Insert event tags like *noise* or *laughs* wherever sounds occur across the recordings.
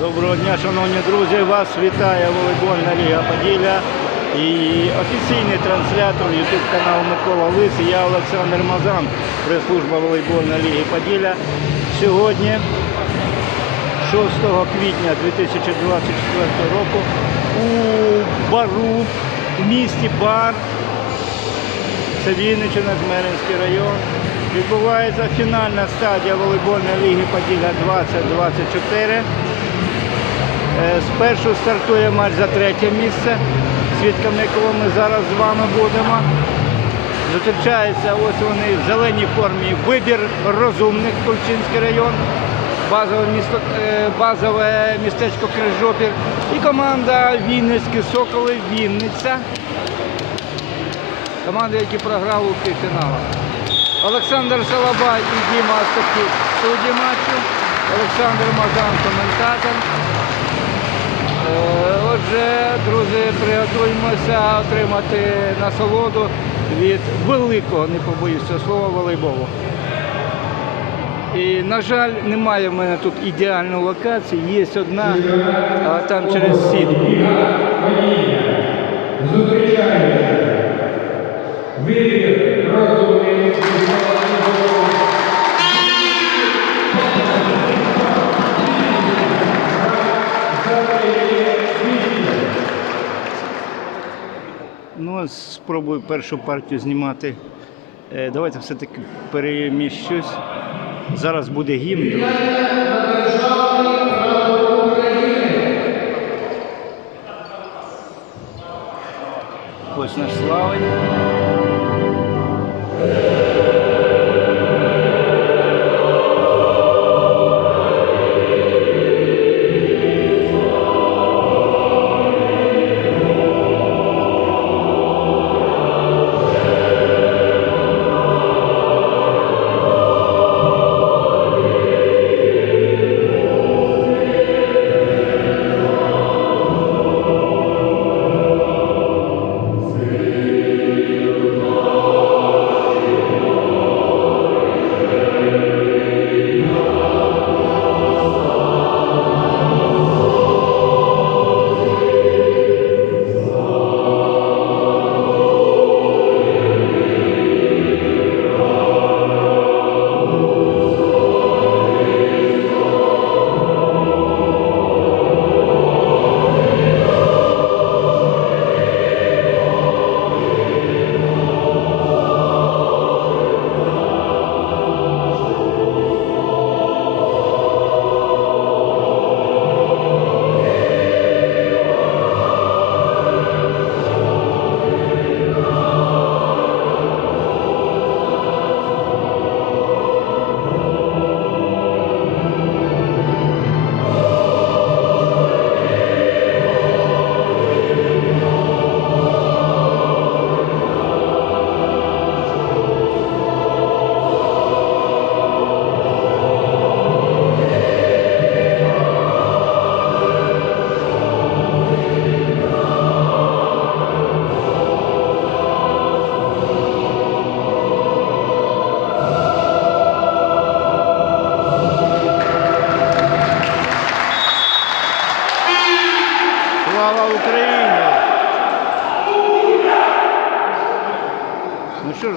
Доброго дня, шановні друзі! Вас вітає волейбольна ліга Поділля і офіційний транслятор YouTube канал Микола Лис я Олександр Мазан, прес-служба волейбольної ліги Поділля. Сьогодні, 6 квітня 2024 року, у бару в місті Бар, це Вінниччина, Жмеринський район. Відбувається фінальна стадія волейбольної ліги Поділля 2024. Е, Спершу стартує матч за третє місце, свідками якого ми зараз з вами будемо. Зустрічаються ось вони в зеленій формі вибір розумних Тульчинський район, базове, місто, е, базове містечко Крижопіль і команда Вінницькі Соколи Вінниця. Команди, які програли у півфіналах. Олександр Салабай і Діма Остапчук судді матчу. Олександр Мазан коментатор. Отже, друзі, приготуємося отримати насолоду від великого, не побоюсь цього слова, волейболу. І, на жаль, немає в мене тут ідеальної локації, є одна, а там через сітку. Зустрічається Спробую першу партію знімати. Е, Давайте все-таки переміщусь. Зараз буде гімн. Ось наш славень.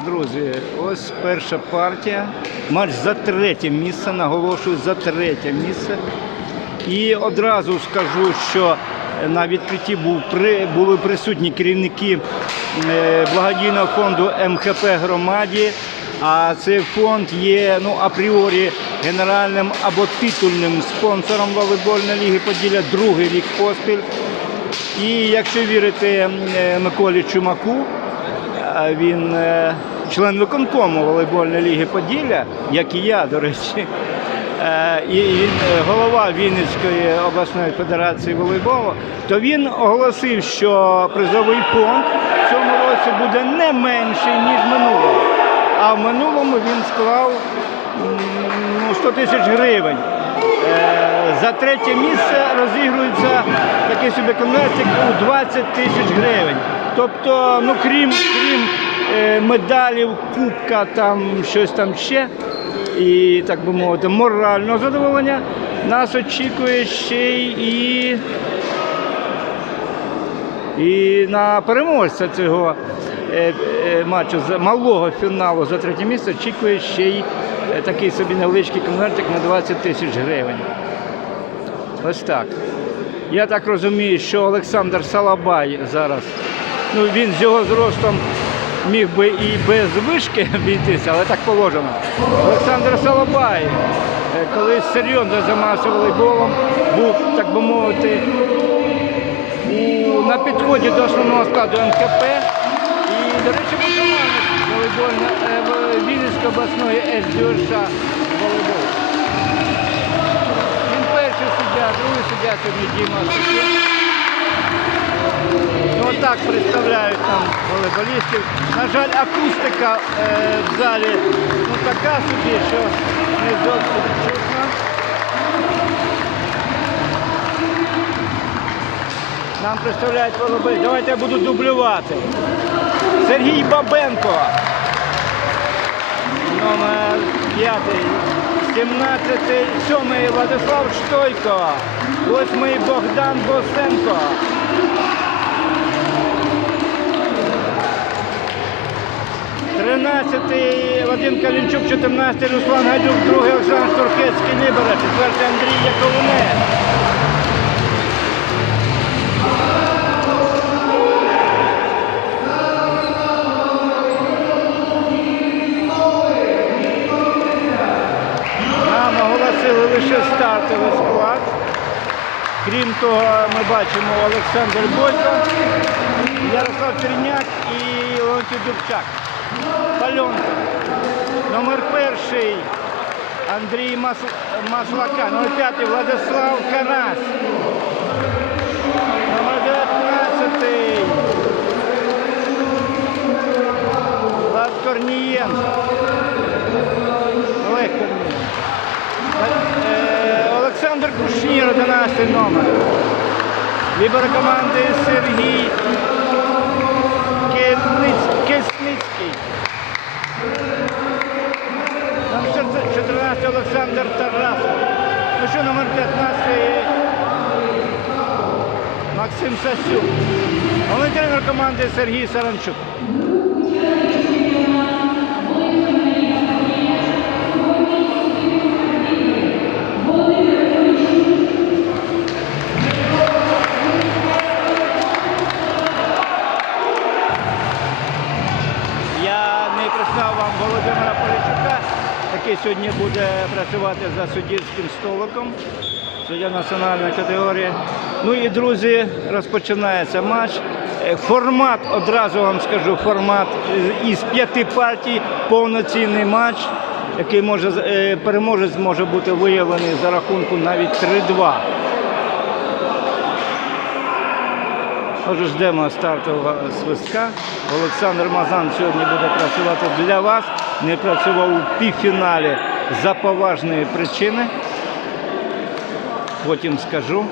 Друзі, ось перша партія. Матч за третє місце, наголошую, за третє місце. І одразу скажу, що на відкритті був при, були присутні керівники е, благодійного фонду МХП громаді. А цей фонд є ну, апріорі генеральним або титульним спонсором волейбольної ліги Поділля другий рік поспіль. І якщо вірити е, Миколі Чумаку, е, він член виконкому волейбольної ліги Поділля, як і я, до речі. Е, І він е, голова Вінницької обласної федерації волейболу, то він оголосив, що призовий фонд в цьому році буде не менший, ніж минулого. А в минулому він склав ну, 100 тисяч гривень. Е, За третє місце розігрується такий собі конвертик у 20 тисяч гривень. Тобто, ну крім, крім медалів, кубка, там щось там ще, і так би мовити, морального задоволення, нас очікує ще і, і на переможця цього е, е, матчу за малого фіналу за третє місце очікує ще й е, такий собі невеличкий конвертик на 20 тисяч гривень. Ось так. Я так розумію, що Олександр Салабай зараз, ну він з його зростом міг би і без вишки *laughs* обійтися, але так положено. Олександр Салабай е, колись серйозно займався волейболом, був, так би мовити, на підході до основного складу НКП. І, до речі, волейбольна е, Вінницької обласної СДЮШ волейболу. Він перший суддя, другий суддя сьогодні Діма Сокіл. Отак представляють нам волейболістів. На жаль, акустика е, в залі ну, така собі, що не зовсім чутно. Нам представляють волейболістів. Давайте я буду дублювати. Сергій Бабенко. Номер 5. 17, 7 Владислав Штойко. 8 Богдан Босенко. Тринадцятий Вадим Калінчук, 14-й Руслан Гадюк, другий Олександр Штуркецький Нибера, четвертий Андрій Яковлев. Нам оголосили лише стартовий склад. Крім того, ми бачимо Олександр Бойко, Ярослав Черняк і Леонтій Дубчак. Пальонка. Номер перший Андрій Маслака. Номер п'ятий Владислав Карас. Номер 19 Влад Корнієнко. Олег Корнієнко. Е, Олександр Кушнір, 11 номер. Лібер команди Сергій 14 Олександр Тарасов. Ну що, номер 15 Максим Сасюк. Головний тренер команди Сергій Саранчук. Сьогодні буде працювати за суддівським столиком. Суддя національної категорії. Ну і друзі, розпочинається матч. Е, Формат, одразу вам скажу, формат із п'яти партій, повноцінний матч, який може е, переможець може бути виявлений за рахунку навіть 3-2. Отже, ждемо стартового свистка. Олександр Мазан сьогодні буде працювати для вас. Не працював у півфіналі за поважної причини. Потім скажу.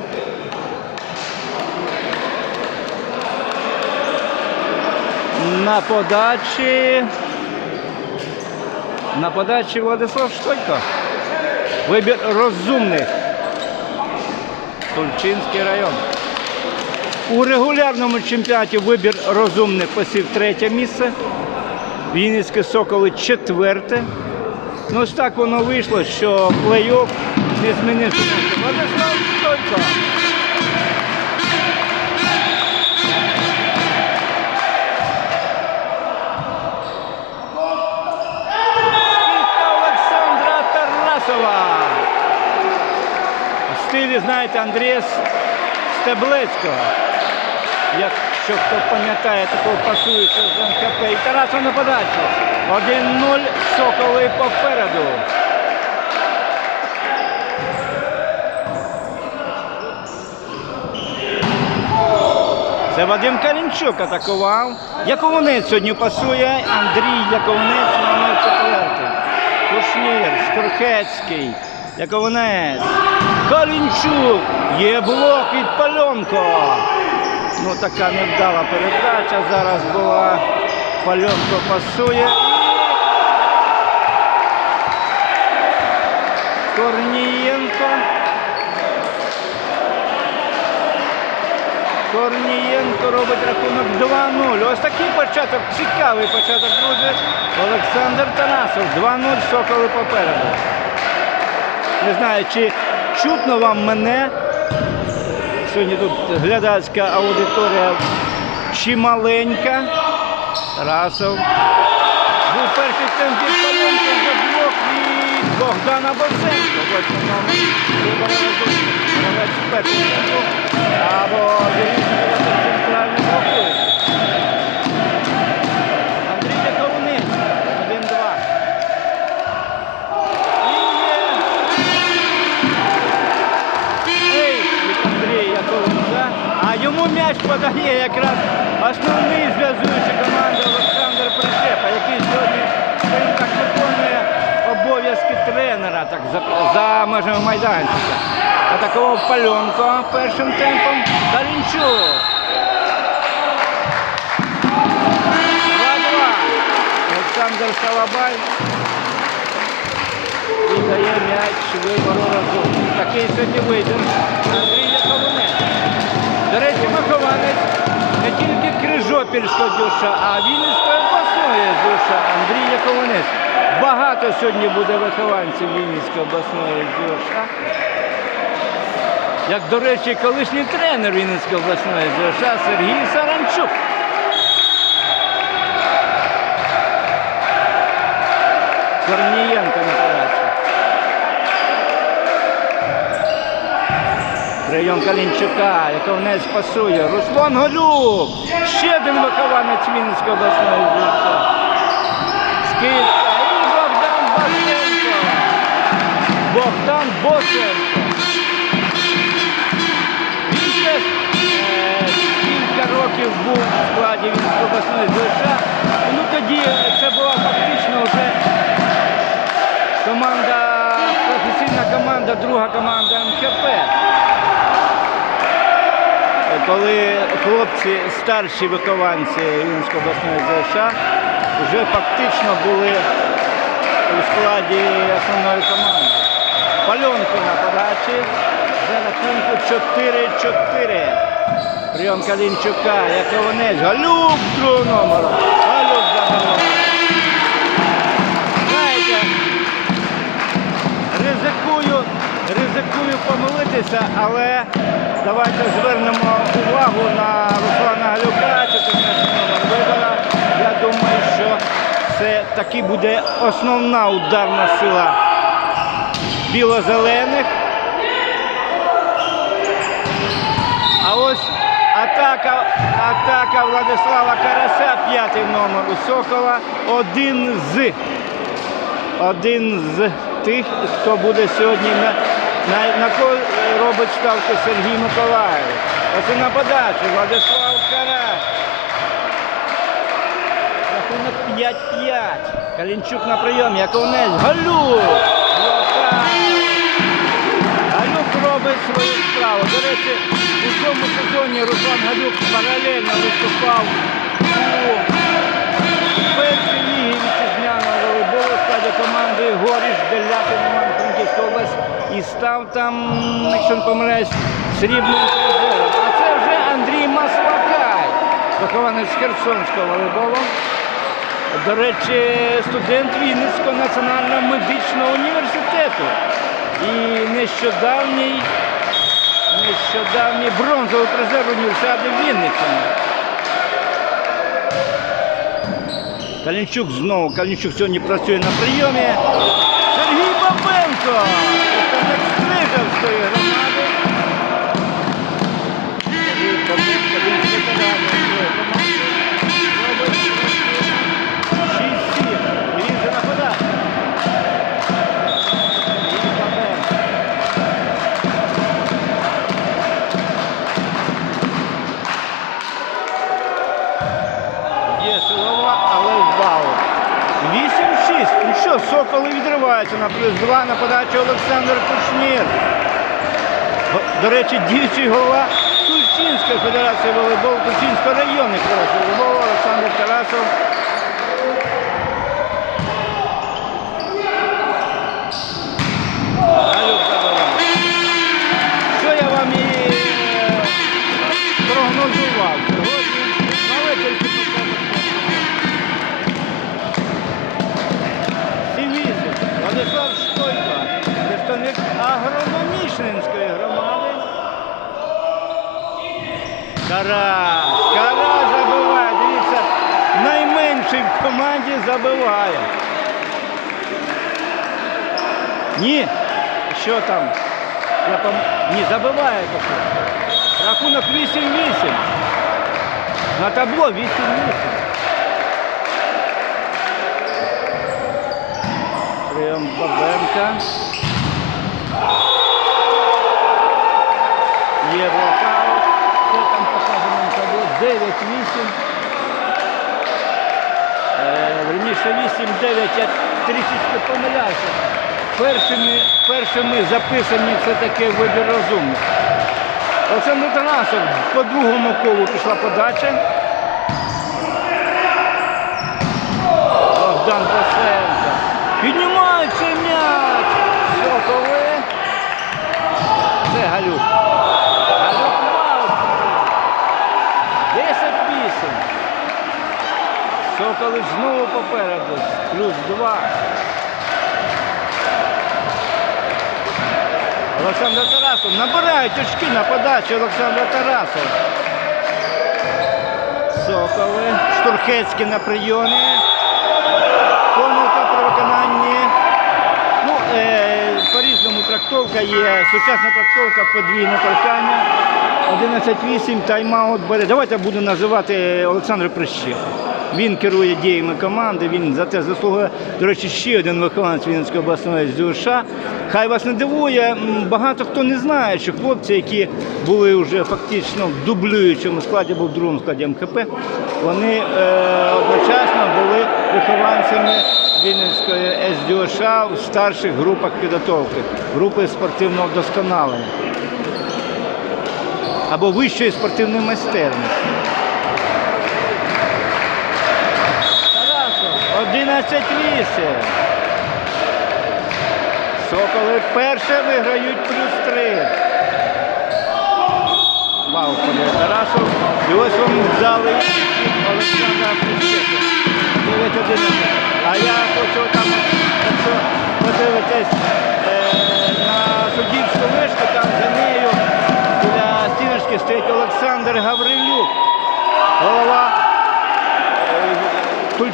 На подачі. На подачі Владислав Штойко. Вибір розумних. Тульчинський район. У регулярному чемпіонаті вибір розумних посів третє місце. Вінницьке Соколи четверте. Ну ось так воно вийшло, що плей-офф не змінився. Владислав. Олександра Тарасова. В стилі, знаєте, Андрія Стеблецького. Якщо хто пам'ятає такого пасуючого з НКП. І Тарасов на подачу. 1-0, Соколи попереду. Це Вадим Калінчук атакував. Яковонець сьогодні пасує. Андрій Яковонець номер четвертий. Кушнір, Штурхецький, Яковонець. Калінчук. Є блок від Пальонко. Ну така невдала передача. Зараз була. Пальонко пасує. Корнієнко. Корнієнко робить рахунок 2-0. Ось такий початок, цікавий початок, друзі. Олександр Танасов. 2-0 соколи попереду. Не знаю, чи чутно вам мене. Сьогодні тут глядацька аудиторія чималенька. Тарасов. Був перший темп від Паленко за блок і Богдана Босенко. Ось разом. Гравець першого. Або вірніше центральний блокує. м'яч подає якраз основний зв'язуючий команди Олександр Прищепа, який сьогодні скажімо так виконує обов'язки тренера так, за, за межами майданчика. Атакував Пальонко першим темпом. Калінчук. 2-2. Олександр Салабай. І дає м'яч вибору разом. Такий сьогодні вибір Андрій Яковонець. До речі, вихованець не тільки Крижопільського дюша, а Вінницької обласної дюша Андрій Яковонець. Багато сьогодні буде вихованців Вінницької обласної дюша. Як, до речі, колишній тренер Вінницької обласної дюша Сергій Саранчук. Корнієнко на подачі. Прийом Калінчука, Яковнець пасує. Руслан Голюк. Ще один вихованець Вінницької обласної зірки. Скидка. І Богдан Босенко. Богдан Босенко. Він теж е, кілька років був у складі Вінницької обласної ЗШ. Ну тоді це була фактично вже команда, професійна команда, друга команда МКП. Коли хлопці, старші вихованці Вінницької обласної ЗШ вже фактично були у складі основної команди. Пальонко на подачі за рахунку 4-4. Прийом Калінчука, Яковонець, Галюк другого номеру. Галюк забиває. Знаєте, ризикую, ризикую помилитися, але давайте звернемо увагу на Руслана Галюка, 14 вибора. Я думаю, що це таки буде основна ударна сила біло-зелених. А ось атака, атака Владислава Карася, п'ятий номер у Сокола, один з один з тих, хто буде сьогодні на, на, на робить ставку Сергій Миколаїв. Оце на подачі Владислав Карась. Рахунок 5-5. Калінчук на прийомі. Яковнець. Блокад. Галюк робить свою справу. До речі, у цьому сезоні Руслан Галюк паралельно виступав у першій лігі вітчизняного волейболу в складі команди Горіш став там, якщо не помиляюсь, срібним призером. А це вже Андрій Маслакай, вихованець Херсонського волейболу. До речі, студент Вінницького національного медичного університету. І нещодавній, нещодавній бронзовий призер університету Вінниччини. Калінчук знову. Калінчук сьогодні працює на прийомі. Сергій Бабенко! Відриваються на плюс 2 на подачу Олександр Кушнір. До речі, діючий голова Тульчинської федерації волейболу, Тульчинського федерації волейболу Олександр Тарасов. На табло 8-8. Прийом Бабенка. Є блокаут. Що там показано на табло? 9-8. Е, Верніше 8-9, я трішечки помилявся. Першими, записані це таке вибір розумний. Олександр Тарасов по другому колу пішла подача. Богдан Басенко. Піднімається м'яч. Соколи. Це Галюк. Галюк вау. 10-8. Соколи знову попереду. Плюс 2. Олександр Тарасов. Набирають очки на подачу Олександра Тарасова. Соколи. Штурхецький на прийомі. Помилка при виконанні. Ну, е, по-різному трактовка є. Сучасна трактовка подвійне торкання. 11-8, тайм-аут бере. Давайте буду називати Олександр Прищев. Він керує діями команди, він за те заслугує. До речі, ще один виконавець Вінницької обласної ЗЮШ. Хай вас не дивує, багато хто не знає, що хлопці, які були вже фактично в дублюючому складі, або в другому складі МХП, вони е, одночасно були вихованцями Вінницької СДОШ в старших групах підготовки, групи спортивного вдосконалення або вищої спортивної майстерності. Тарасов, 11-8. Соколи перше виграють плюс 3. Вау, подає Тарасов. І ось вам взяли Олександра Прищепи. 9-11. А я хочу там, якщо подивитись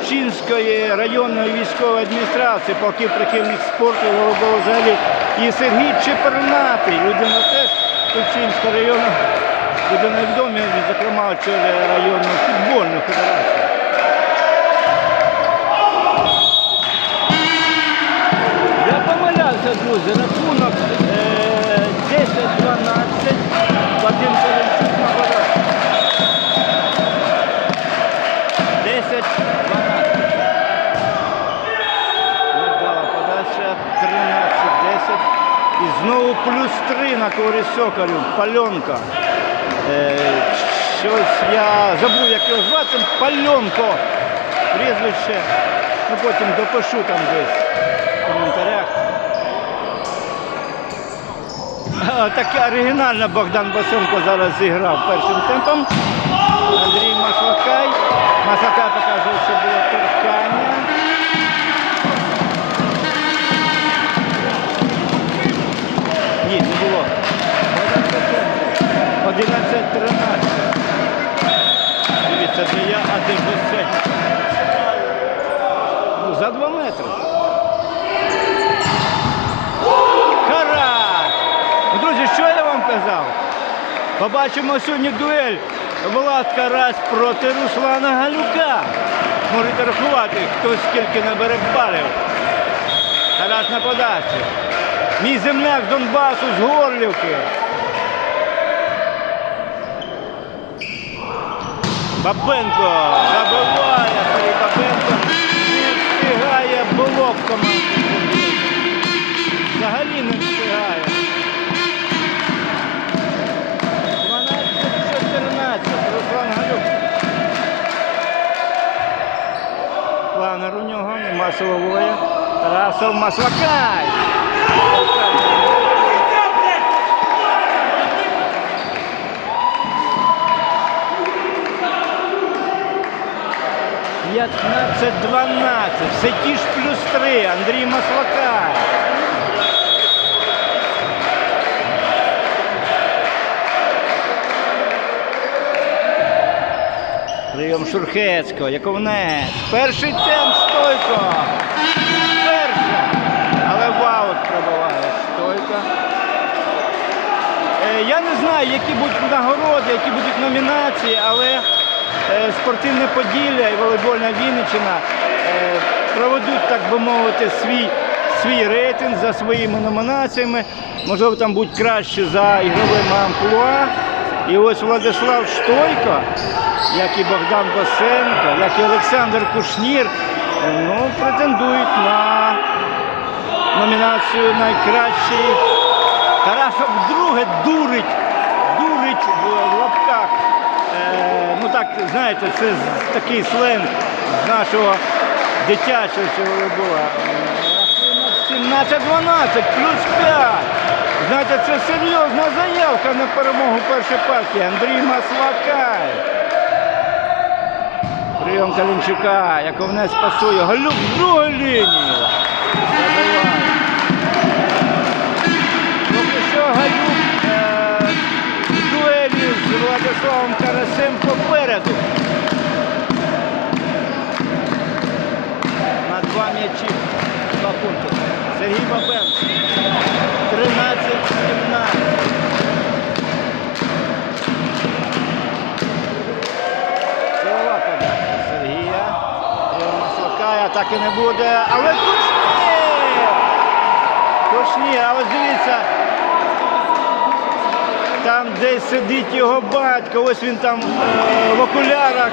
Тульчинської районної військової адміністрації, полків прихильних спорту, волейболу взагалі. І Сергій Чепернатий, людина теж Тульчинського району, людина відомі, зокрема, очолює районну футбольну федерацію. Я помилявся, друзі, рахунок знову плюс 3 на користь Соколю, Пальонка. Е, щось я забув, як його звати, Пальонко. Прізвище. Ну потім допишу там десь в коментарях. Таке оригінально Богдан Басенко зараз зіграв першим темпом. Андрій Маслакай. Маслакай показує, що було Дивіться, де я, а де Басенко. Ну, за два метри. Карась! Ну, Друзі, що я вам казав? Побачимо сьогодні дуель Влад Карась проти Руслана Галюка. Можете рахувати, хто скільки набере балів. Тарас на подачі. Мій земляк Донбасу з Горлівки. Бабенко забиває Сергій Бабенко. Не встигає було в команді. Взагалі не встигає. 12-14. Руслан Галюк. Планер у нього, нема силової. Тарасов Маслакай. 15-12. Все ті ж плюс 3. Андрій Маслакай. Прийом Шурхецького, Яковнець. Перший темп стойко. Перша. Але в аут пробиває стойко. Е, Я не знаю, які будуть нагороди, які будуть номінації, але спортивне Поділля і волейбольна Вінниччина е, проведуть, так би мовити, свій, свій рейтинг за своїми номінаціями. Можливо, там будуть краще за ігровими амплуа. І ось Владислав Штойко, як і Богдан Босенко, як і Олександр Кушнір, е, ну, претендують на номінацію найкращий. Тарасов вдруге дурить в, в лапках. Е, ну так, знаєте, це такий сленг з нашого дитячого була. 17-12 плюс 5. Знаєте, це серйозна заявка на перемогу першої партії. Андрій Маслакай. Прийом Калінчука, Яковнець пасує. Галюк в другу лінію. Атаки не буде. Але Кушнір! Кушнір, а ось дивіться. Там десь сидить його батько, ось він там е, в окулярах.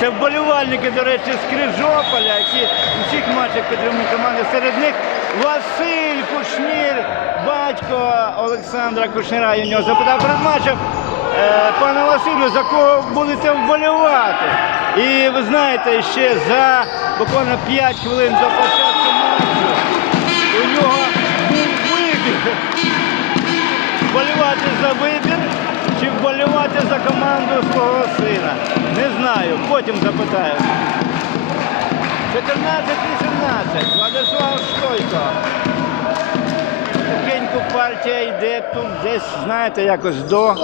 Це вболівальники, до речі, з Крижополя, які у всіх матчах підтримують команди. Серед них Василь Кушнір, батько Олександра Кушніра. Я нього запитав перед матчем, е, пане Василю, за кого будете вболівати? І ви знаєте, ще за буквально 5 хвилин до початку матчу у нього був вибір вболівати за вибір чи вболівати за команду свого сина. Не знаю, потім запитаю. 14-18. Владислав Штойко. Тихенько партія йде тут десь, знаєте, якось до,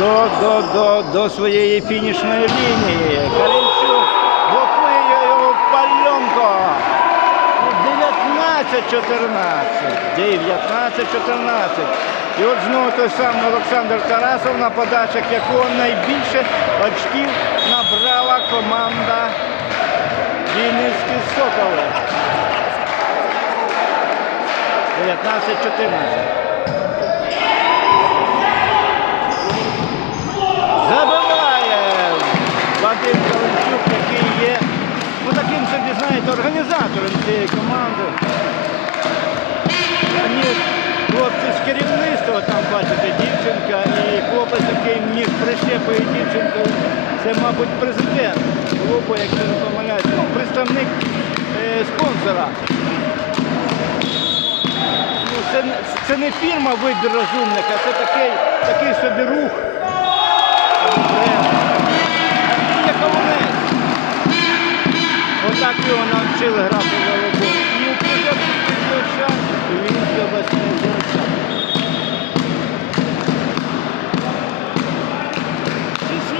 до, до, до, до своєї фінішної лінії. Калінчук блокує його пальонко. 19-14. 19-14. І от знову той самий Олександр Тарасов на подачах, якого найбільше очків набрала команда Вінницькі Соколи. 19-14. Забиває Вадим Каленчук, який є ну, таким собі, знаєте, організатором цієї команди. Вони хлопці з керівництва, там бачите, дівчинка і прищепою і дівчинкою, це, мабуть, президент клубу, якщо не помиляюсь, ну, представник е, спонсора. Ну, це, це не фірма вибір розумника, це такий, такий собі рух. Ковалець. Отак його навчили грати в волейбол. І у Кузовський Доща, і Вінський обласний Доща.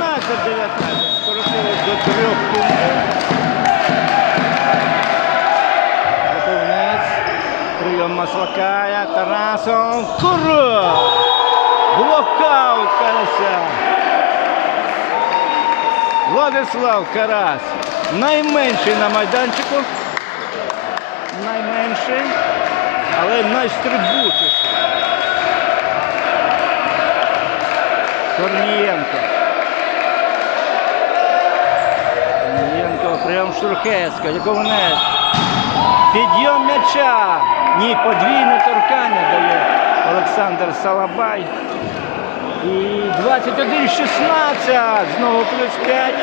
16-19. Готовнець. Прийом Маслакая. Тарасов. Кура! Блокаут Карася. Владислав Карас. Найменший на майданчику. Найменший, але найстрибучіший. Корнієнко. Прийом Штурхецька, Яковнець. Підйом м'яча. Ні, подвійне торкання дає Олександр Салабай. І 21-16. Знову плюс 5.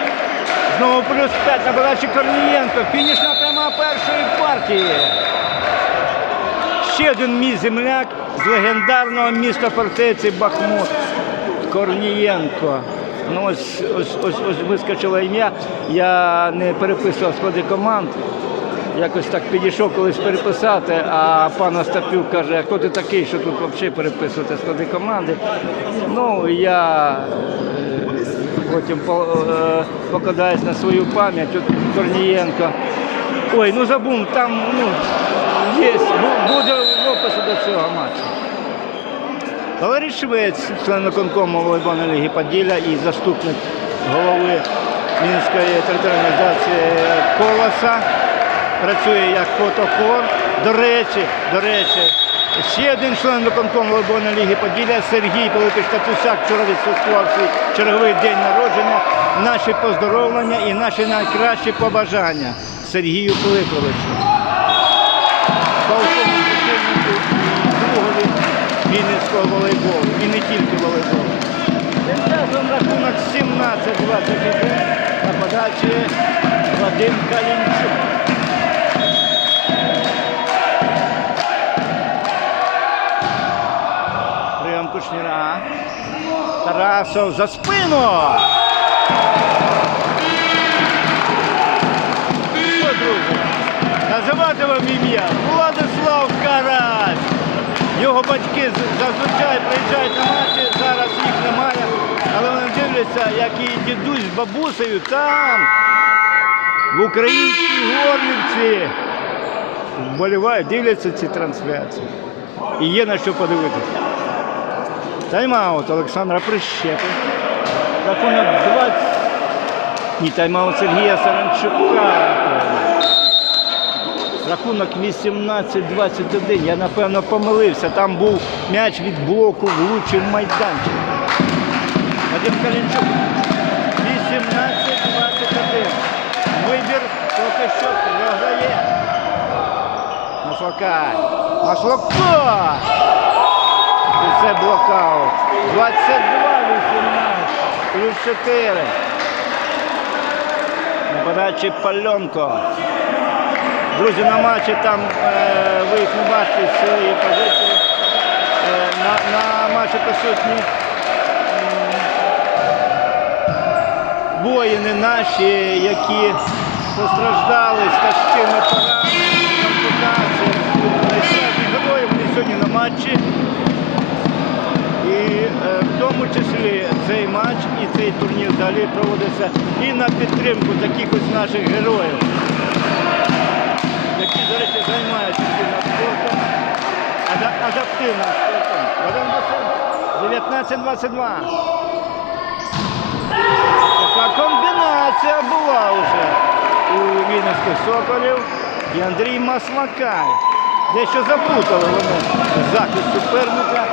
Знову плюс 5 на подачі Корнієнко. Фінішна пряма першої партії. Ще один мій земляк з легендарного міста фортеці Бахмут. Корнієнко. Ну ось, ось, ось, ось вискочило ім'я. Я не переписував склади команд. Якось так підійшов колись переписати, а пан Остапюк каже, хто ти такий, що тут взагалі переписувати склади команди. Ну, я е, потім по- е, на свою пам'ять. От Корнієнко. Ой, ну забув, там ну, є, буде в описі до цього матчу. Валерій Швець, член виконкому волейбольної ліги Поділля і заступник голови Мінської територіальної організації Колоса. Працює як фотохор. До речі, до речі, ще один член виконкому волейбольної ліги Поділля Сергій Пилипич Татусяк вчора відсвяткував свій черговий день народження. Наші поздоровлення і наші найкращі побажання Сергію Пилиповичу. Вінницького волейболу. І не тільки волейболу. Тим часом рахунок 17-21 на подачі Вадим Калінчук. Прийом Кушніра. Тарасов за спину. Як і дідусь з бабусею там, в українській Горлівці. Вболівають, дивляться ці трансляції. І є на що подивитися. Тайм-аут Олександра Прищепи. Рахунок 20. Ні, тайм-аут Сергія Саранчука. Рахунок 18-21. Я напевно помилився. Там був м'яч від блоку влучив майданчик. Вадим Калінчук. 18-21. Вибір поки що програє. Маслака. Маслако! І це блокаут. 22-18. Плюс 4. На подачі Пальонко. Друзі, на матчі там е, ви їх не бачите цієї позиції. Е, на, на матчі присутні воїни наші, які постраждали з тяжкими пораненнями, вони сьогодні на матчі. І е, в тому числі цей матч і цей турнір взагалі проводиться і на підтримку таких ось наших героїв які, до речі, займаються спортом, адаптивним спортом. 19-22. Така комбінація була вже у Вінницьких Соколів і Андрій Маслакай. Дещо заплутали вони захист суперника.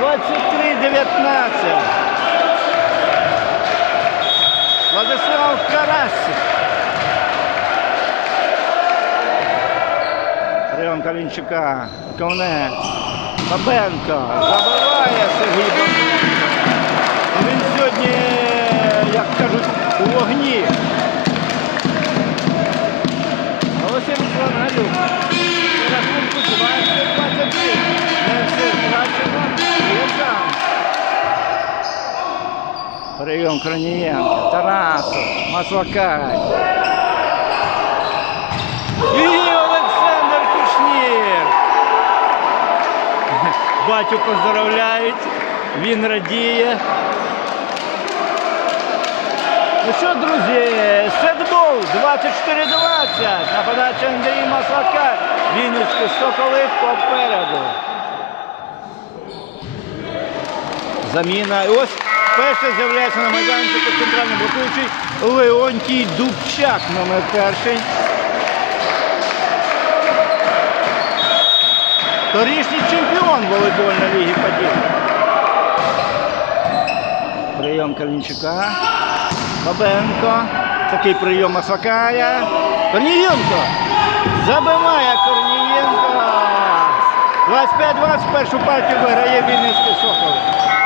23-19. Владислав Карасик. Прийом Калінчука, Ковнець, Бабенко, забиває Сергій Бабенко. Він сьогодні, у вогні. Олексій Руслан Галюк. Рахунку 20-23. Не все втрачено. Прийом Кранієнка, Тарасов, Маслакай. І Олександр Кушнір. Батю поздравляють, він радіє. Ну що, друзі, сетбол 24-20. На подачі Андрій Маслака. Вінницькі соколи попереду. Заміна. І ось перше з'являється на майданчику центральний блокуючий Леонтій Дубчак, номер перший. Торішній чемпіон волейбольної ліги Поділля. Прийом Калінчука. Бабенко. Такий прийом Масакая. Корнієнко. Забиває Корнієнко. 25-21 партію виграє Вінницький Сокол.